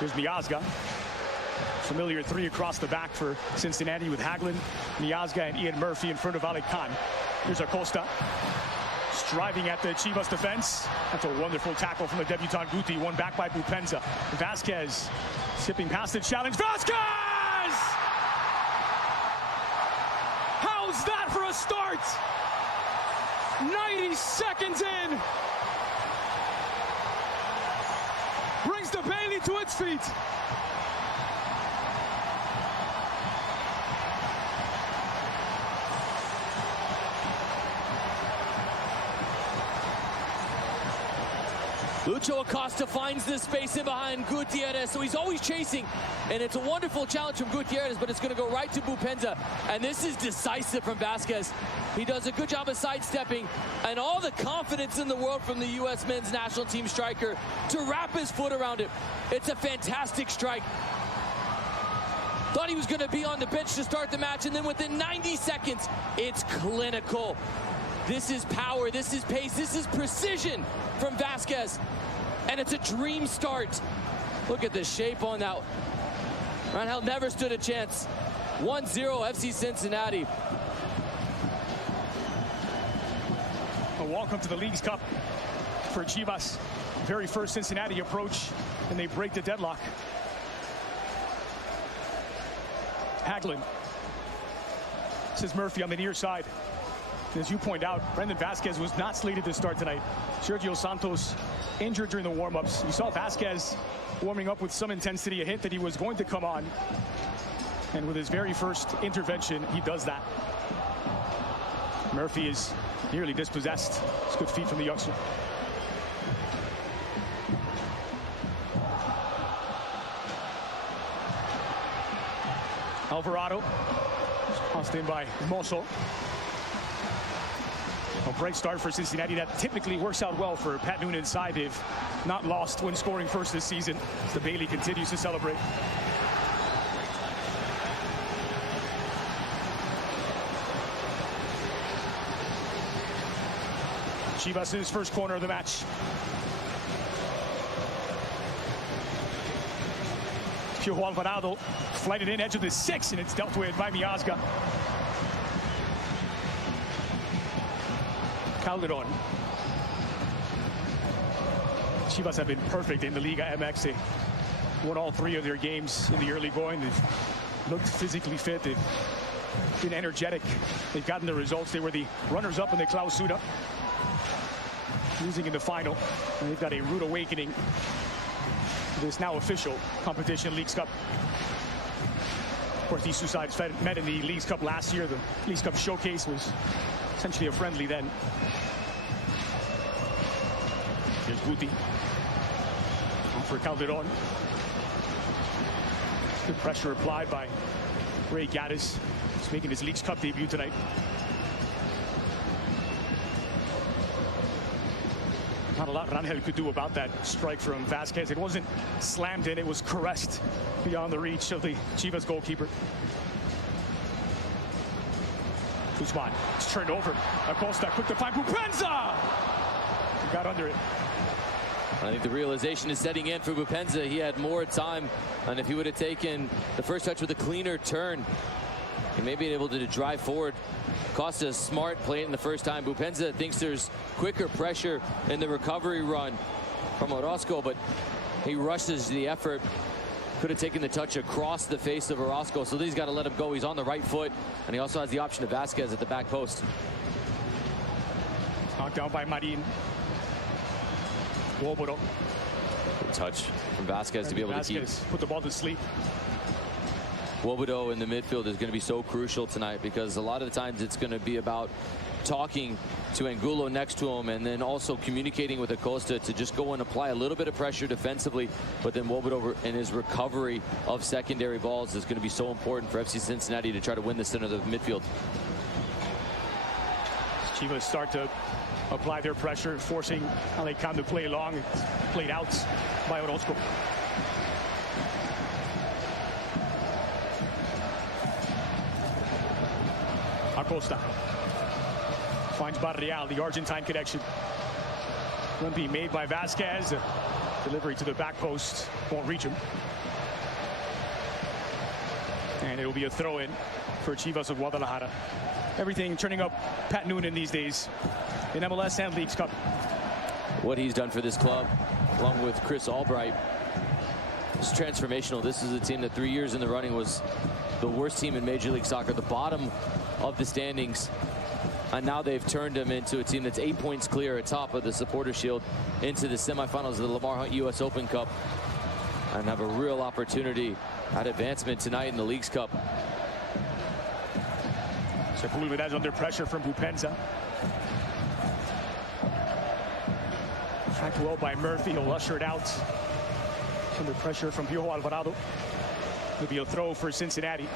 Here's Miazga. Familiar three across the back for Cincinnati with Hagelin, Miazga, and Ian Murphy in front of Ali Khan. Here's Acosta. Striving at the Chivas defense. That's a wonderful tackle from the debutant Guti. One back by Bupenza. Vasquez skipping past the challenge. Vasquez! How's that for a start? 90 seconds in. Brings the Bailey to its feet. Lucho Acosta finds the space in behind Gutierrez, so he's always chasing, and it's a wonderful challenge from Gutierrez, but it's going to go right to Bupenza, and this is decisive from Vasquez. He does a good job of sidestepping, and all the confidence in the world from the U.S. men's national team striker to wrap his foot around it. It's a fantastic strike. Thought he was going to be on the bench to start the match, and then within 90 seconds, it's clinical. This is power, this is pace, this is precision from Vasquez. And it's a dream start. Look at the shape on that. Rangel never stood a chance. 1-0 FC Cincinnati. A welcome to the Leagues Cup for Chivas. Very first Cincinnati approach, and they break the deadlock. Hagelin. This is Murphy on the near side. As you point out, Brendan Vasquez was not slated to start tonight. Sergio Santos injured during the warm-ups. You saw Vasquez warming up with some intensity, a hint that he was going to come on. And with his very first intervention, he does that. Murphy is nearly dispossessed. It's good feet from the youngster. Alvarado, tossed in by Mosso. A bright start for Cincinnati. That typically works out well for Pat Noonan inside. They've not lost when scoring first this season. The Bailey continues to celebrate. Chivas in his first corner of the match. Pio Alvarado flighted in edge of the 6, and it's dealt with by Miazga. Calderon. Chivas have been perfect in the Liga MX. They won all 3 of their games in the early going. They've looked physically fit. They've been energetic. They've gotten the results. They were the runners-up in the Clausura, losing in the final. And they've got a rude awakening to this now official competition, Leagues Cup. Of course, these two sides met in the Leagues Cup last year. The Leagues Cup showcase was essentially a friendly then. Here's Guti. For Calderon. Good pressure applied by Ray Gaddis. He's making his Leagues Cup debut tonight. Not a lot Rangel could do about that strike from Vasquez. It wasn't slammed in, it was caressed beyond the reach of the Chivas goalkeeper. Guzman, it's turned over. Acosta quick to find Bupenza. He got under it. I think the realization is setting in for Bupenza. He had more time, and if he would have taken the first touch with a cleaner turn, he may be able to drive forward. Costa smart, playing the first time. Bupenza thinks there's quicker pressure in the recovery run from Orozco, but he rushes the effort. Could have taken the touch across the face of Orozco, so he's got to let him go. He's on the right foot, and he also has the option of Vasquez at the back post. Knocked down by Marin. Wobodo. Good touch from Vasquez to be able to keep. Put the ball to sleep. Wobodo in the midfield is going to be so crucial tonight, because a lot of the times it's going to be about talking to Angulo next to him, and then also communicating with Acosta to just go and apply a little bit of pressure defensively. But then Wobodo in his recovery of secondary balls is going to be so important for FC Cincinnati to try to win the center of the midfield. Chivas start to apply their pressure, forcing Alecam to play long. It's played out by Orozco. Acosta finds Barreal, the Argentine connection. Run being made by Vasquez. Delivery to the back post. Won't reach him. And it will be a throw-in for Chivas of Guadalajara. Everything turning up Pat Noonan these days in MLS and Leagues Cup. What he's done for this club, along with Chris Albright, is transformational. This is a team that 3 years in the running was the worst team in Major League Soccer, the bottom of the standings. And now they've turned them into a team that's 8 points clear atop of the Supporters Shield into the semifinals of the Lamar Hunt U.S. Open Cup and have a real opportunity at advancement tonight in the Leagues Cup. Sepúlveda is under pressure from Bupenza. Tracked well by Murphy. He'll usher it out. Under pressure from Piojo Alvarado. It'll be a throw for Cincinnati.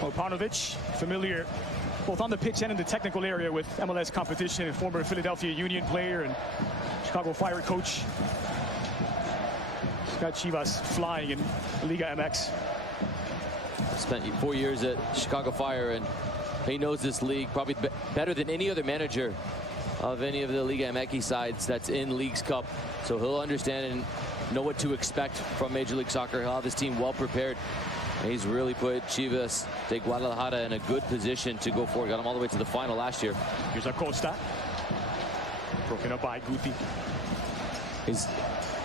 Opanovic, familiar both on the pitch and in the technical area with MLS competition, and former Philadelphia Union player and Chicago Fire coach. He's got Chivas flying in Liga MX. Spent 4 years at Chicago Fire, and he knows this league probably better than any other manager of any of the Liga MX sides that's in Leagues Cup. So he'll understand and know what to expect from Major League Soccer. He'll have his team well prepared. And he's really put Chivas de Guadalajara in a good position to go forward. Got him all the way to the final last year. Here's Acosta. Broken up by Guti. He's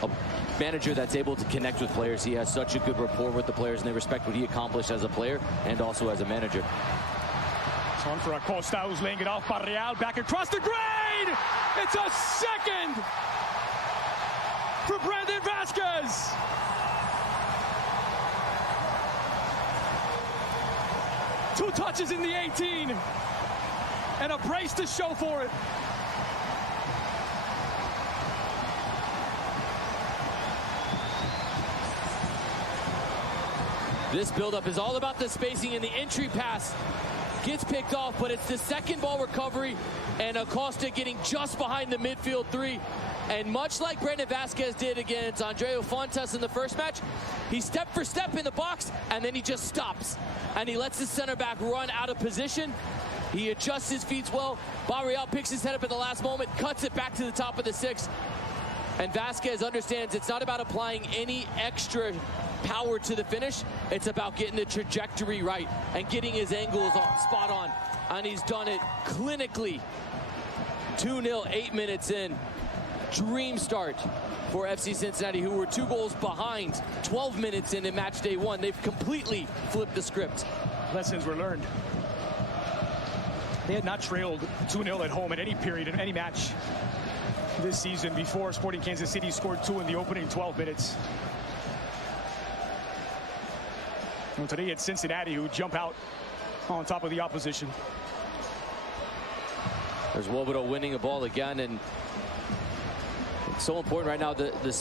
a manager that's able to connect with players. He has such a good rapport with the players, and they respect what he accomplished as a player and also as a manager. It's on for Acosta, who's laying it off. Barreal back across the grade. It's a second for Brandon Vasquez. Two touches in the 18 and a brace to show for it. This buildup is all about the spacing, and the entry pass gets picked off, but it's the second ball recovery and Acosta getting just behind the midfield three. And much like Brandon Vasquez did against Andreu Fontes in the first match, he step for step in the box, and then he just stops. And he lets his center back run out of position. He adjusts his feet well. Barreal picks his head up at the last moment, cuts it back to the top of the six. And Vasquez understands it's not about applying any extra power to the finish. It's about getting the trajectory right and getting his angles spot on. And he's done it clinically. 2-0, 8 minutes in. Dream start for FC Cincinnati, who were 2 goals behind 12 minutes in match day 1. They've completely flipped the script. Lessons were learned. They had not trailed 2-0 at home at any period in any match this season before Sporting Kansas City scored 2 in the opening 12 minutes. And today it's Cincinnati who jump out on top of the opposition. There's Wobodo winning a ball again, and it's so important right now. The